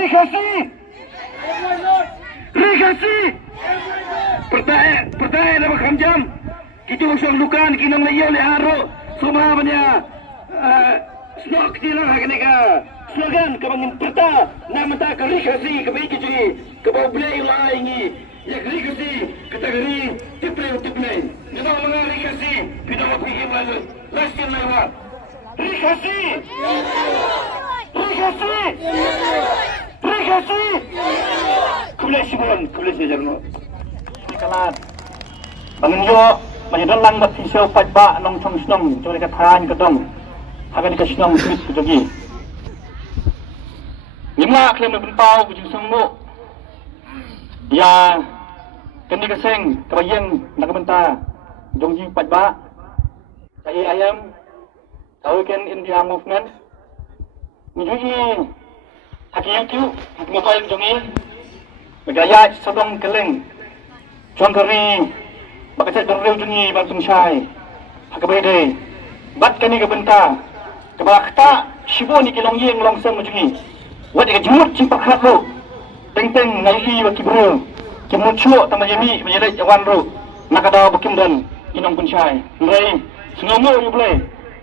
Rekasi. Rekasi. Pertanyaan dapat kamjam. Kita usang dukan kinang layo le haro. Semua punya slok sila hakni ka. Slogan kemangin perta nama tak rekasi kebaik jadi kebau belai laingi. Ya rekasi kategori tipe. Kita mengenai rekasi pindah pergi malu. Last year lewat. Rekasi. Rekasi. Rekasi. Kuliah sejarah. Kalat. Bangunyo menyedalang batisau pajba nong chong snong jore kathan kadong. Hagan ka snong smith jogi. Lima klem benpau bujung sangmo. Ya kendi kaseng kabayang nakabenta jongji pajba. Saya ayam Awaken India Movement. Menyuji haki YouTube, haki mobile jongi. Bergaya sodong keleng. Jongkari bakacak berrew jongi bantung syai. Hakabede. Bat kani kabenta. Kabakta shiboni kilong yeng longseng jongi. Wat ka jumut cimpak haklo. Teng-teng ngai wa kibrew. Kimucho tamayami menyerai jawan ro. Nakada bakimdan inong punsyai. Nrai sengomo yu boleh.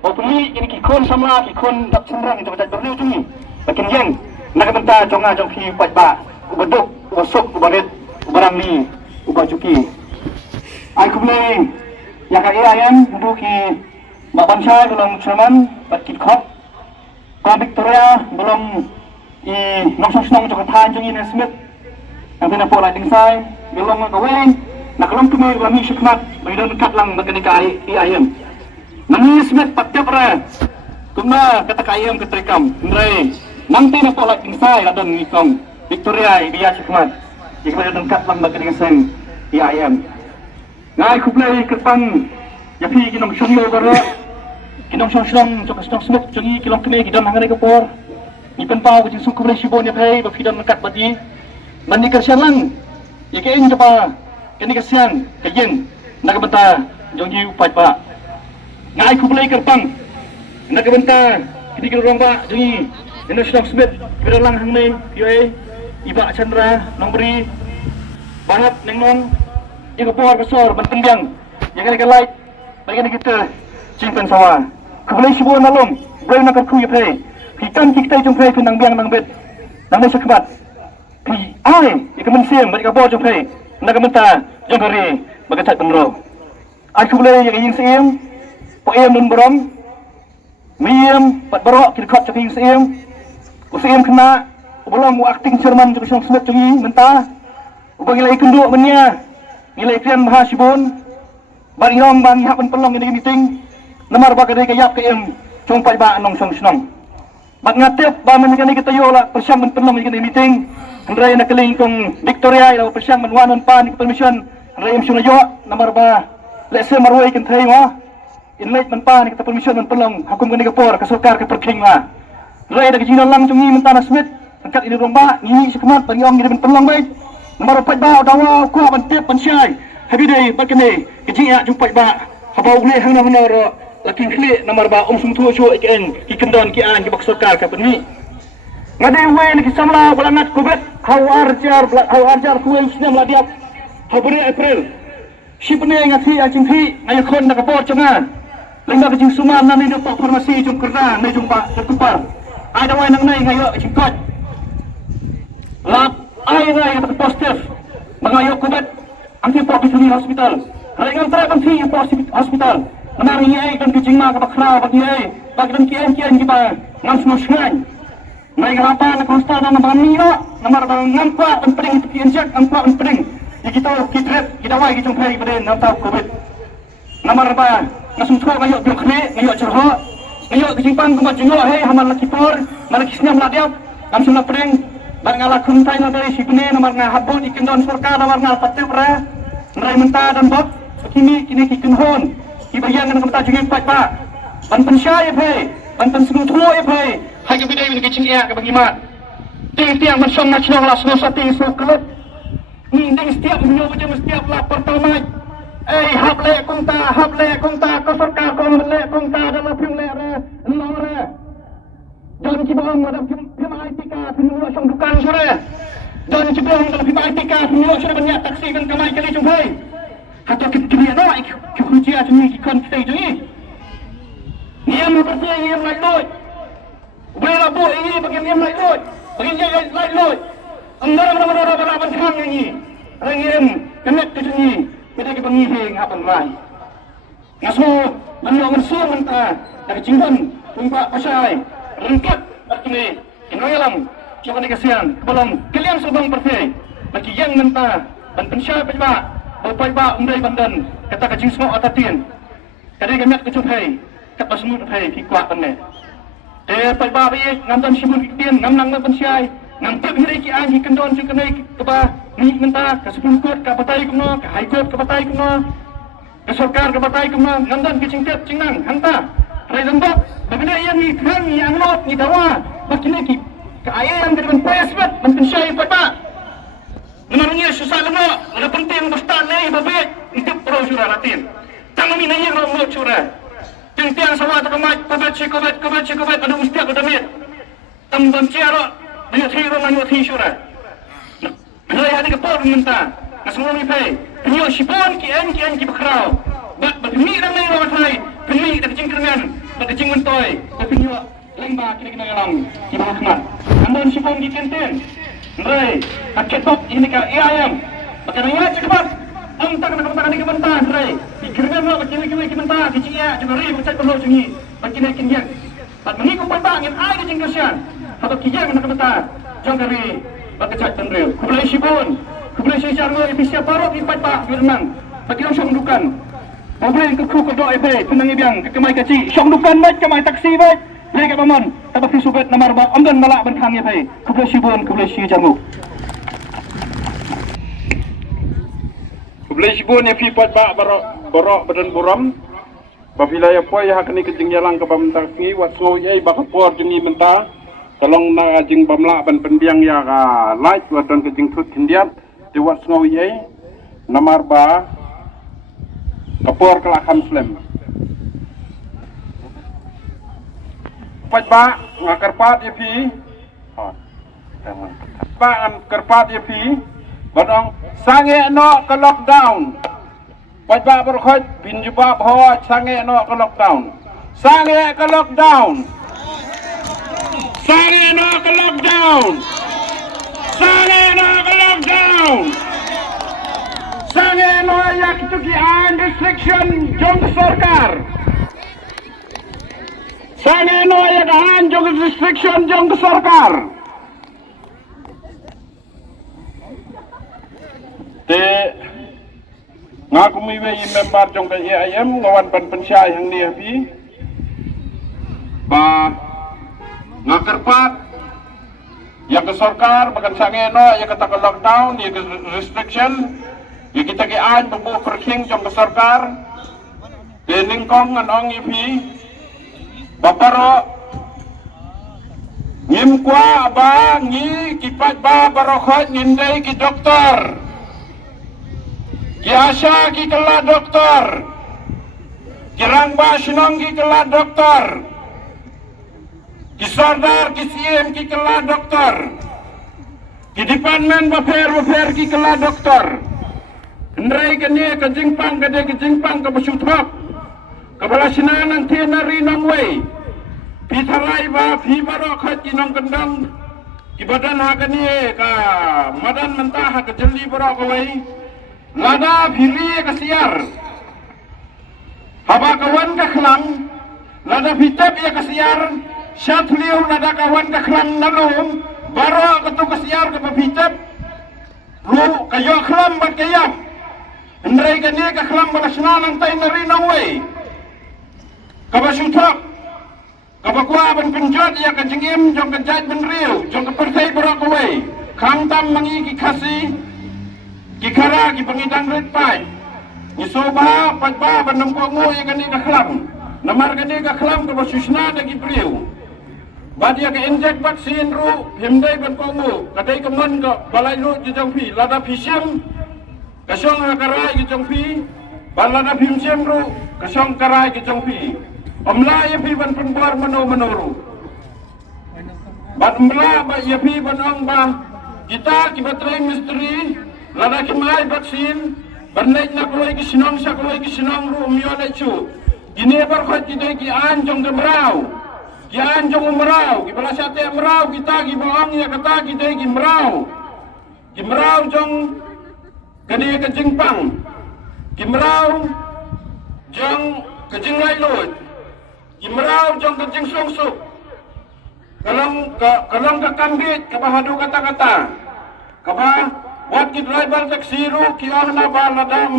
Opuni ini kikon sama kikon tak senrang cepat berliu jungi. Makin yang nak benta jonga jongki pajba ubaduk ubasuk ubarit ubarangni ubajuki. Aku boleh yang kaya ayam untuk ki baban saya belum cuman batkit kop. Kau Victoria belum i nongsong jongka tahan jungi nesmit. Yang tidak pola dingsai belum ngaweng. Nak kelom kemai kami syukmat bagi dekat lang bagi kai ayam. Nangis met patya pra kuma kata kayam ketrikam ndrai nanti na pola kingsai adon ngikong Victoria biya sikmat ikma dengkat lang baga dengan ayam ngai kuplai kerpang yapi kinong shongyo bara kinong shong jok smuk jongi kilong kene kidam hangare kapor ipen pau jing suku bre shibon ya phai ba fidan dekat badi mandi kersian lang yakein japa kene kersian kayeng nakabenta jongi upat pa ngai kuplai kerpang nakabenta kini kirong ba jungi Indonesia Smith bidalang hangmen yoi iba Chandra nombri bahap nengnong iku por besar bentembiang yang kali light bagi kita simpan sawa kuplai sibuan nalong boleh nak ku ye hitam kita jong phai pinang biang nang bet nang ne sakbat pi ai ikamen sim bagi kapor jong phai nakabenta jong hari bagatat benro ai kuplai yang ing sim po em nun berom miem pat barok kir khot chaping sim ku sim kena belum acting Jerman juga song smith jungi mentah ubang ilai kenduk menya nilai krian mahasibun bari rom bang hapen pelong ini meeting namar bagade kayap ke em chong pai ba nong song snong bak ngatep ba men kani kita yola persiam men pelong ini meeting ndrai na keling kong Victoria ila persiam men wanon pan permission ndrai em suna yo namar ba lese marwai kan thai wa inlait man pa ni kita permission man pelong hukum kani kapor ka sarkar ka perking la rai da kajina lang jungi mentana smith angkat ini romba ni sikmat bagi ong ni pelong baik nomor 4 ba dawa ku ban tep ban syai habide bakane kaji ya jumpa ba habau le hang na ro lakin khle nomor ba sum thu chu ikn ki kendon ki an ki bak sarkar ka penmi ngade we ni kisamla bulangat kubet hau arjar ku yang sinem ladiap habure april shipne ngati acing thi ayo khon na kapor chungan lengga kecing suman na ni pak farmasi jung kerna ni jung pak terkupar ada way nang nai ngayo cingkot lap ai rai tak positif mengayo kubat anti provinsi hospital hari ngang tra kan thi hospital menang ni ai kan kecing ma ka bakra bagi ai bagi dan kian ki ba ngam smusngan nai ngapa na konsta na bani no nomor bang ngam kwa penting kian jak ngam kwa penting kita kitret kita way ki jung phai pada nam ta covid nomor ba nasum thua ngayo blokne ngayo cerho ngayo kejingpang kuma jengo hei hamal lakipor malakisnya meladiap langsung lapring bar ngala kuntai na dari sipne nomor ngahabon ikendon sarkar nomor ngal patepra nrai menta dan bok kini kikenhon kibayan dengan kata jungi pat pa ban pensyai hei ban pensung thua hei hai ke bidai ni kecing ya ke bagimat tiang man som nasional la semua ting so kelet ding setiap menyo macam setiap la pertama haple kongta ko sarkar ko le kongta dalam film le re nomor Jangan cibong dalam PMITK penyuluh syong dukan sore. Jangan cibong dalam PMITK penyuluh sore banyak taksi kan kamai kali jumpai. Atau kita nak kerja sini kita kita ini. Niam apa sih niam lain loy. Boleh lah buat ini bagian niam lain loy. Bagian dia lain loy. Anggaran berapan kang ini. Orang niam kenek ke sini. Kita kita ngihing apa lagi. Ngaso mana ngaso mentah dari cinggan tumpak pasai. Rengkat artinya kinayalam coba dikasihan kebalang kalian sebang pertai bagi yang mentah dan pensyai pajak berpajak umrai bandan kata kacing semua atatin kadang kami kecumpai kata semua pertai kikuat pandai pajak ini ngamdan sibun kitin ngamnang na pensyai ngamtak hirai ki an hikendon cikenai keba ni mentah ke sepuluh kot ke batai kuno ke high court ke batai kuno ke sarkar ke batai kuno ngamdan kecingkat cingnang hanta Rai lembab, bagaimana yang ni kan ni anot ni dawa, bagaimana ki kaya yang dari menpesbat, menpensyai pada, menarungnya susah lemah, ada penting besar ni babet, itu perlu surah latin. Tangan ni yang ramai surah, tiang sawah terkemat, kobat, ada mustiak ada mit, tambam ciara, banyak hero banyak surah. Rai ada kepala mentah, nasemua ni pay, penyu sipon ki berkerau, bagaimana ramai orang Rai. Pemilih dari cingkrengan, dari cingmentoy, dari penyu lembah kira galang, kira khmat. Ambon sipon di tenten, rai, paket top ini ka ayam, pakai ayam cepat. Angkat kena kemana ni kementar, rai. Cingkrengan lo pakai lagi kementar, kiciya, cuma rai macam perlu cengi, pakai naik kinjang. Pat mengikum pantang yang ada cingkasian, atau kijang kena kementar, jangan dari pakai cat tendril. Kubulai sipon, kubulai sisar lo efisien parok ipat pak firman, pakai langsung dukan. Mobil ke kru ke doa ibe, tenang ibiang, ke kemai kecil, syong dukan baik, kemai taksi baik, lagi kat paman, tapi fisubet nomor bak, amdan malak benkhang ya baik, kubulai sibun, kubulai si jamu. Kubulai sibun ya fi pat bak borok badan buram, babila ya poy hak ni kejing jalan ke pamentak ni, watso yai bakapor jengi mentah, tolong na jing pamlak ban pendiang ya light, watan kejing tut kindiat, di watso yai, nomor ba, kapor kelakam slam. Pajba ngakarpat ipi. Ba karpat ipi. Badong sange no ke lockdown. Pajba berkhot bin jubab ho sange no ke lockdown. Sange ke lockdown. Sange no ke lockdown. Sange no ke lockdown. Sange no yak tukian restriction jong sarkar. Sange no yak han jong restriction jong sarkar. Te ngaku miwe member jong ke IAM ngawan pan pensyai hang ni api. Ba ngakerpat yak ke sarkar bakan sange no yak kata ke lockdown yak restriction. Ya kita ke an pembuat perking jom ke sarkar dening kong ngan ong ipi baparo ngim kwa ba ngi kipat ba barokhot ngindai ki doktor ki asya ki kela doktor ki rangba sinong ki kela doktor ki sardar ki CM ki kela doktor ki department bafer ki kela doktor Nrai kene ke jingpang ke besuthap ke balasina nang tenari nang wei pithalai ba phi barok khat ki nong kendang ki badan ha kene ka madan mentah ha ke jeli barok wei lada phiri ke siar haba kawan ke khlam lada pitap ya ke siar syatliu lada kawan ke khlam nalum barok ke tu ke siar ke pitap lu kayo khlam bat kayam Nrai kene ka khlam bala snanang tay na rin away. Kabasutak. Kabakwa ban penjot ya ka jingim jong ka jaj ban riu jong ka pertai barak away. Kham tam mangi ki khasi ki khara ki pangidang red pai. Ni soba pajba ban namko ngo ya kene ka khlam. Namar kene ka khlam ka basusna da ki priu. Badia ka inject vaksin ru himdai ban ko ngo kadai ka mon ka balai ru jong pi lada pisiam Kasong karai ke jongpi, balada phim semru, kasong karai ke jongpi. Omla ye pi ban penbar mano manoru. Bat mela ba yapi banong ba kita kibatray misteri lada kimay vaksin barnay na kuloy kisinong sa kuloy kisinong ru umyon chu gini bar khat kita ki anjong gemrau ki anjong umrau ki bala sate mrau kita ki baong ya kata kita ki mrau jong kani ka jingpang ki mrau jong ka jinglai lut ki mrau jong ka jing songsuk kalong ka kambit kabahadu kata-kata kabah buat ki driver taksi ru ki ahna ba ladam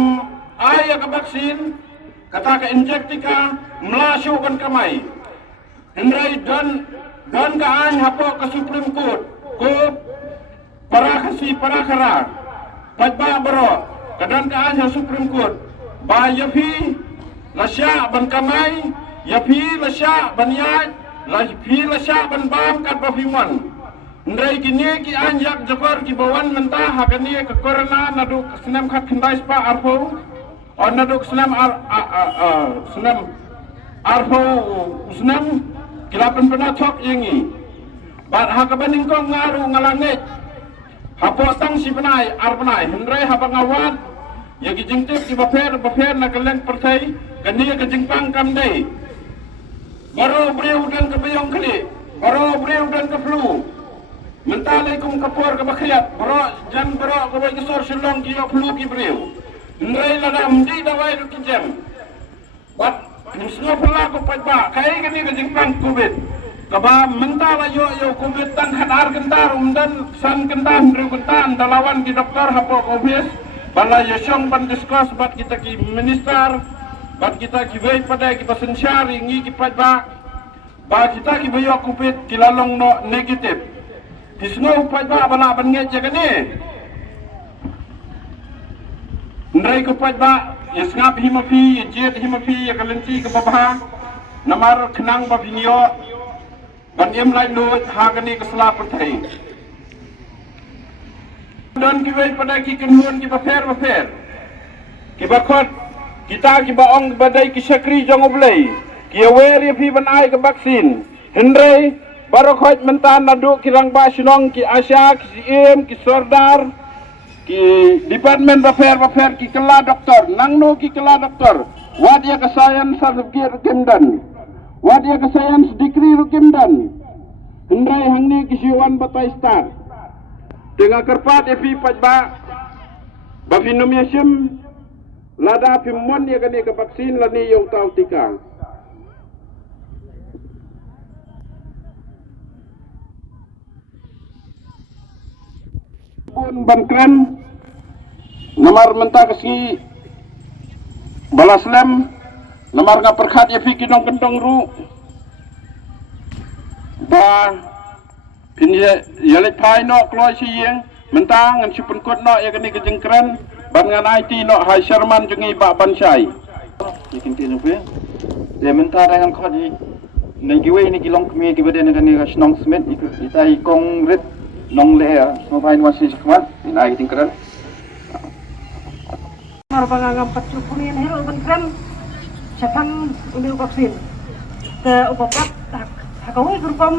ay ka vaksin kata ka injektika melasu kan kamay hendrai dan ka an hapo ka Supreme Court ko para kara pajba baro kadan ka an sa Supreme Court ba yapi lasya ban kamay yapi lasya ban yaj lafi lasya ban bam kat bafiman ndrai kini ki anjak jakor ki bawan mentah hakani ke corona nadu senam khat khandai spa arfo on nadu senam senam arfo senam kilapan pernah thok yengi bat hakabaning ko ngaru ngalangit hapo tang si benai arbenai ndrai habang awat yagi jingtip ki bafer na kalen pertai kani ke jingpang kamdai baru beriu dan kebeyong kali baru beriu dan ke flu mentalai kum kapur ke bakhiat baru jan baru ke bagi sor silong ki flu ki beriu ndrai lada mdi dawai du kijem bat semua pelaku pajba kai kani ke jingpang covid kaba mentala yo covid tan hadar kentar dan san kentar ndru kentan dalawan ki doktor hapo covid bala yosong ban discuss bat kita ki minister bat kita ki wei pada ki pasensyari ngi ki pajba ba kita ki bayo covid kilalong no negatif disno pajba bala ban nge je kani ndai ko pajba isngap himafi jet himafi ya kalenti ke babha namar khnang ba binio ban em lai lut ha kani ke sela perthai dan ki wei pada ki kenhuan ki bafer ki bakot kita ki baong badai ki sakri jong oblei ki awer ya pi ban ai ke vaksin hendrei baru khoj mentan nadu ki rang ba sinong ki asya ki em ki sordar ki department bafer ki kela doktor nangno ki kela doktor wadia ke science certificate kemdan wadia ke science degree kemdan hendrei hangni ki siwan batai star dengan kerpat epi pajba bafinomiasim lada pimon ya kani ke vaksin lani yung tau tika pun bankran namar mentah kasi balaslam namar nga perkhat ya fi kinong kentong ru ba pinje yalet pai no kloi si yeng mentang ngan si penkut no ya kani ke jengkran ban ngan IT no hai Sherman jungi ba bansai ikin tin pe de menta dengan khadi nei giwe ni kilong kmi ki bede ni ka snong smith itai kong rit nong le ya no pain wasi sekmat inai tin kran mar pangangam patsukunin hero ban sapang uli vaksin ke upapat hakawi kurpam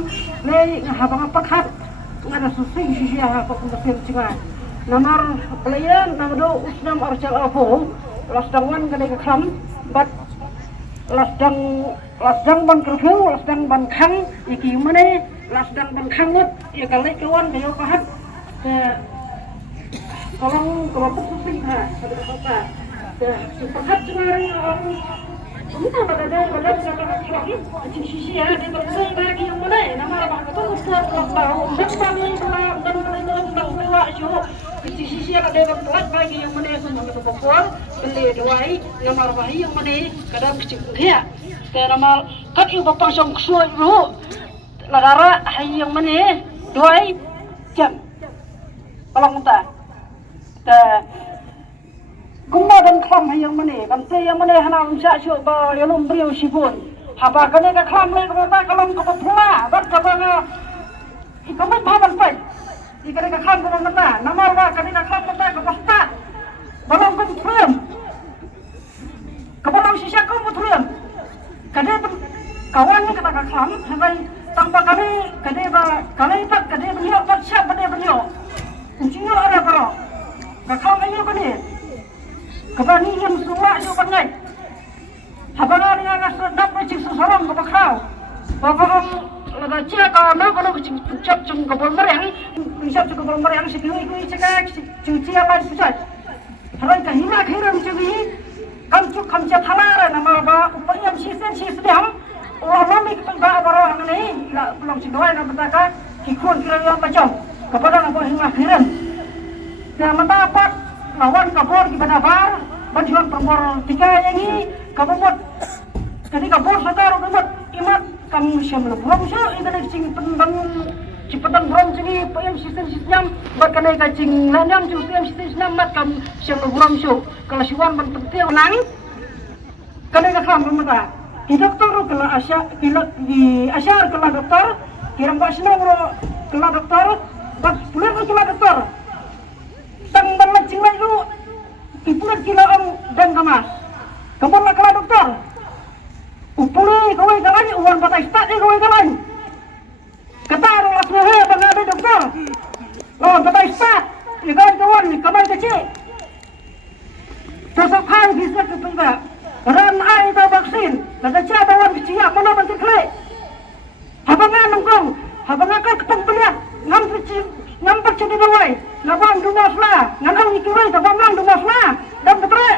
le habang pakhat ngana susing sisi ha ko vaksin singa namar pelayan namdo usnam arcal alfo lasdangwan kene kram bat lasdang ban kerfeu lasdang ban khang iki mane lasdang ban khangut ya kale kawan kayo pahat ke tolong kelompok susing ha pada kota ke pahat sekarang kita pada kata sisi ya di bersih lagi yang mana namar bah betul ustaz tahu dan kami dan dewa jo sisi ada dalam kelas bagi yang mana semua itu populer beli dewai namar bahi yang mana kadang kecil dia ke namar kat iu bapang song suai ru ladara hai yang mana dewai jam tolong minta ke gumma dan klam yang mana kan yang mana hana umsa syu ba yalum brio sibun haba kane ka klam le ko ba kalam ko pula bat ka ba ikamat baban pai ikane ka klam ko na namar ba kane ka klam ba ka basta balong ko trum ka balong sisa ko trum kane kawan ni ka klam habai tang hamba kali pak beliau pak siapa beliau insinyur ada bro kakak ayo kani kebani yang semua itu bangai habana dengan asradap macam seseorang ke bakau bakal lada cia kalau cep cung kebun merang bisa cung kebun merang sikui cekak cuci apa susah harai kahina khiram cuci kamcia thalara nama ba upayam sistem orang mik ba baro ini belum sidoi na betaka kikun kira macam kepada apa hingga khiram yang mendapat lawan kabur di Banabar bantuan permor tiga ini kabut jadi kabur saudara kabut imat kami siapa belum sih ini cing penbangun cipetan belum sini payam sistem berkenai kacing lanjang sistem mat kami siapa belum sih kalau siwan penting nang kenai kakam pemerintah di dokter kalau di asyar kalau dokter kira mbak senang kalau dokter bak pulang kalau dokter tang banget cinglah itu ipulat kila ang dan kamas kapan nak kalau dokter upuli kawai kalan uwan patay stat kawai kalan kata orang lasnya he bangade dokter oh patay stat ikan kawan kamay kecil tosok hang bisa kepiba ram ai ta vaksin nada cha bawan kecil mana bantu kle habangan nongkong habangan ka kepembelian ngam percaya dawai labang dumas lah nganong ikiwai tabang dumas lah dan betre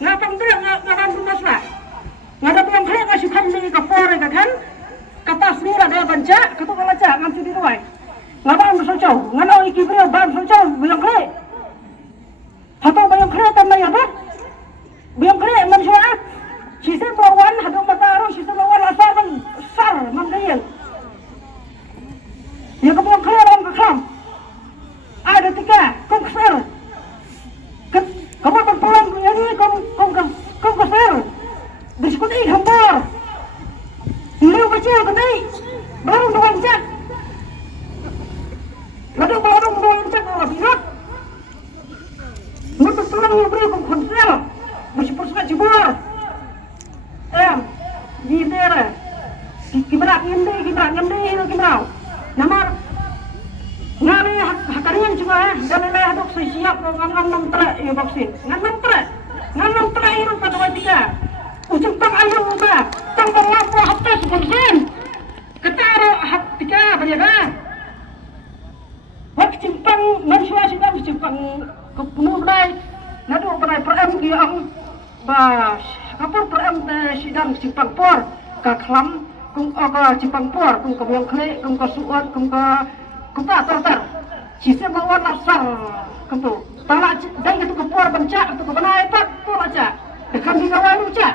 ngapang dia ngaran dumas lah ngada yang kaya ngasih kami ke pore kan kapas ni ada banca ketu kalaca ngam cudi dawai ngabang bersocau nganong ikiwai ban socau biang kaya hatau bayang kaya tanah apa biang kaya manusia sistem lawan hadang mataru sistem lawan asar sar mandayel yang kemudian kaya dalam kekam ada tiga kong kesel kamu berpulang ini kong kesel diskut ini hampir beliau kecil tadi baru doang cek lalu baru doang cek kalau birat nggak berpulang yang beliau kong kesel masih persukat jebur di daerah gimana gimana namar ngari hakarian juga dan nilai hadok siap ngam tra ya vaksin ngam tra iru pada watika ujung tang ayu uba tang lapo hatta sepersen ketara hatika berjaga wak cimpang manusia sidam cimpang kepunulai nadu pada perem giang bas kapur perem sidam cimpang por kaklam kung aga cimpang por kung kabyang kle kung kasuan kung ka tartar sistem lawan asar kung tu tala dai itu ke por banca itu ke banai pak tu aja dekat di kawan uca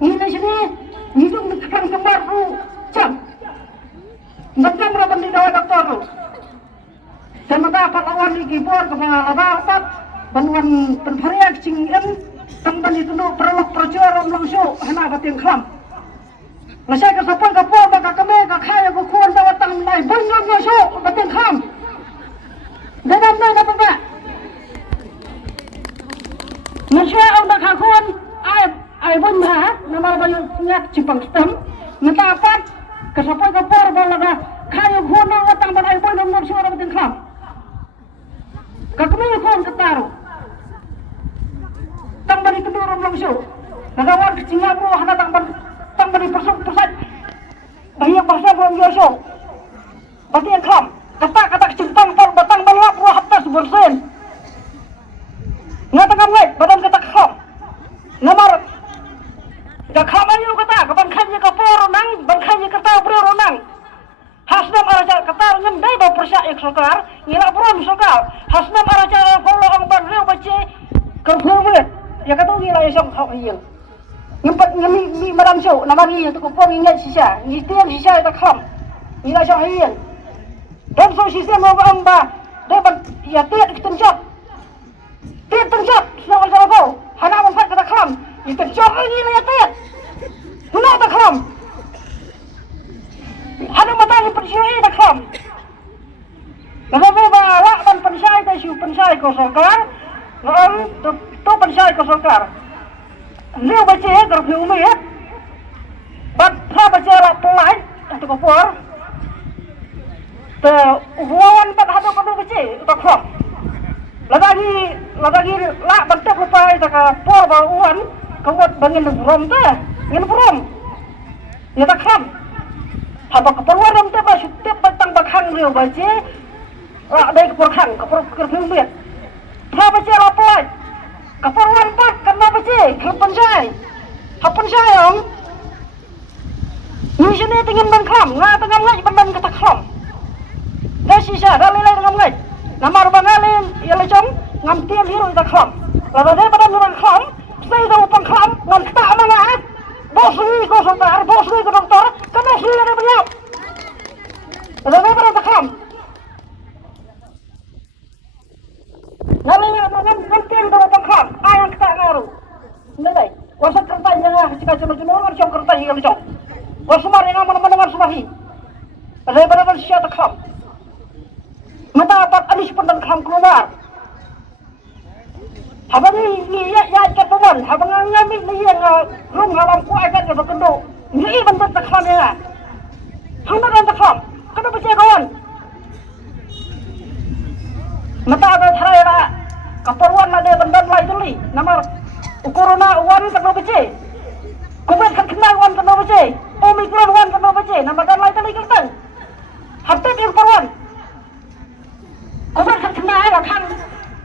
ini sini hidung dekat kembar ru jam macam raban di dawa doktor tu sama dapat lawan di por ke laba pak banwan penfariak cing tangban itu perlok perjualan langsung hana batin klam Masya kasapan kapal baka kami kakaya kukuan dawatang nai banyak masuk batin kham. Dalam nai dapat tak? Masya ang bakakuan ay bunda nama banyak nyak cipang stem natapat kasapan kapal baka kaya kukuan dawatang banai banyak masuk batin kham. Kakami kukuan ketaru. Tangban itu dorong langsung. Nagawar kecingga bro hana tang beri persat banyak bahasa belum biasa bagi yang kam kata kecimpang por batang balap buah hatta sebersen ngata kamai badan kata kam nomor dak kam ayu kata kapan khanya ka por nang ban khanya kata bro nang hasnam araja kata ngem dai ba persya ek sokar ngila bro sokar hasnam araja follow ang ban reu bace kerfurwe ya kata ngila yong khau hiel Nyempat mi madam show nama ni tu kupon ingat sisa ni tiang sisa tak kham ni la show hian dan so sisa mau amba dapat ya tiang tenjat senang kalau kau hana manfaat kata kham ni tenjat ni la tiang huna tak kham hana mata ni persyai tak kham Nagame ba ban pensai ta siu pensai ko sokar to pensai ko sokar Leo baca ya kalau film ya, Pha baca lah pelai atau kapur. Uwan pat hadu kadu baca atau krom. Lagi lah bentuk lupa itu kapur bawa uwan kawat bangin berom tu, ngin berom. Ya tak krom. Haba kapur ram tu pas setiap batang bakhang riu baca. Lah dari kapur kerfing biat. Pha baca lah pelai. Kapur uwan pat kena baca kepan jai. Hapan jai orang. Ni sini tingin ban kram, ngah tengah ngai ban kata kram. Dah sisa, dah lelai tengah ngai. Nama rumah ngalin, ia lecong, ngam tiam hiru ita kram. Lalu dia pada nurang kram, saya dah upang kram, ngan kita mana? Bos ni ko doktor, kena sini ada banyak. Lalu dia pada kram. Ngalin ngam tiam dah upang kram, ayang kita ngaru. Nilai, wasak kertas jangan cakap cuma macam kertas yang lecong. Wasumar yang mana-mana sumahi. Ada berapa siapa kram? Mata apa alis pendan kram keluar. Habang ni ya ketuan. Habang ngami ni yang rum halam kuai kan ke kendo. Ni bentuk kram ya. Hang nak kram. Kena baca kawan. Mata ada tharaya kaperwan ada bendan lai tuli. Nama corona wan kena baca. Covid kena wan kena baca. Omicron wan kena baca. Nama dan lai tuli kertan. Hatta yang perwan. Covid kena lah kan.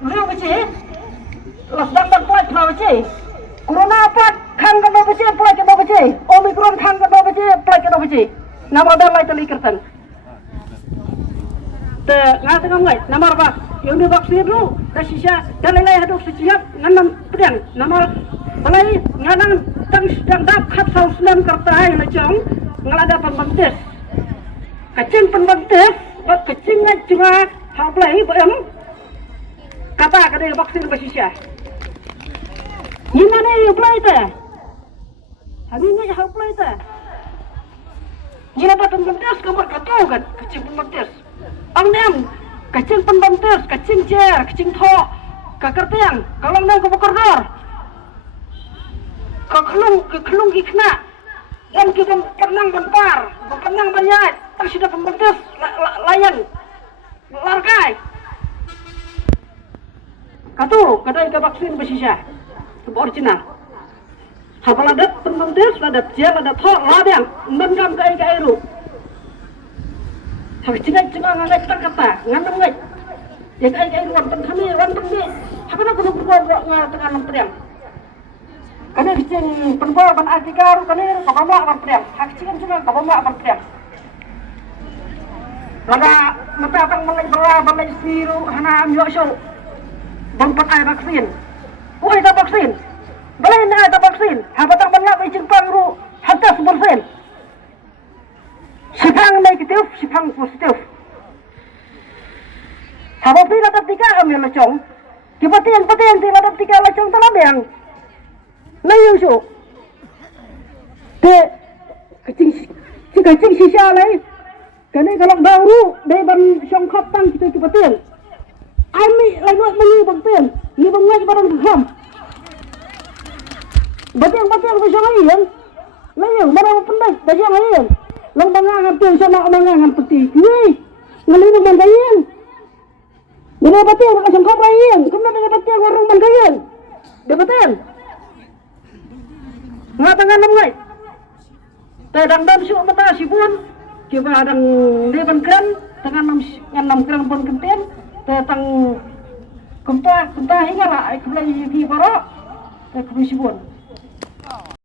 Riu baca. Lasdak dan pelat kena baca. Corona apa kan kena baca, pelat kena baca. Omicron kan kena baca, pelat kena baca. Nama dan lai tuli kertan. Ngah tengah ngai. Nama apa? Yang dia vaksin dulu. Dah sisa. Dan lai haduk sejak nganam pedang. Nama balai nganang sedang dak khat sau selam kertai macam ngalada pembantes. Kacing pembantes, buat kacing ngajra hablai barang. Kata kada vaksin basisya. Ni mana yang play ta? Hari ni yang play ta. Ni ada pembantes kamar katu kan kacing pembantes. Ang nem kacing pembantes, kacing jer, kacing thok, kakertiang, kalau nang kebakar. Kelung kena yang kita penang bentar, penang banyak, tak sudah pembantes layan larkai. Katu kadai ke vaksin bersisa, original. Hafal ada pembantes, ada jel, ada thok, ladang, mendam ke airu. Habis cengai ngai kata, ngandam ngai. Ya airu wan kami, apa nak kena berbuat ngai tengah lampiang. Kami kecing penbol ban artikar kami kabamak ban priam. Hak kecing cuma kabamak ban priam. Laga mata akan mulai siru hana amyo show. Bangpat ay vaksin. Oh itu vaksin. Balai na ada vaksin. Habatang banyak icing pangru hatta 100%. Sipang negatif, sipang positif. Habis ladap tiga amyo lacong. Kipatian ti ladap tiga lacong talabeng. Layu so. Kacing sisa lagi. Kani kalau baru dari ban songkap tang kita betul. Ami lagu mengi betul. Ni banggai barang ham. Betul bersama yang. Layu barang pendek bersama yang. Lang bangangan tu sama bangangan peti. Ni ngelinu bangayan. Dia betul nak songkap lain. Kemudian dia betul warung bangayan. Dia betul. Ngah tangan ngai. Tadang dam su mata sibun. Kiba adang deban kran tangan nam kran pun kenten. Tang kumta hingga lah ai kulai fi baro. Tak kubisibun.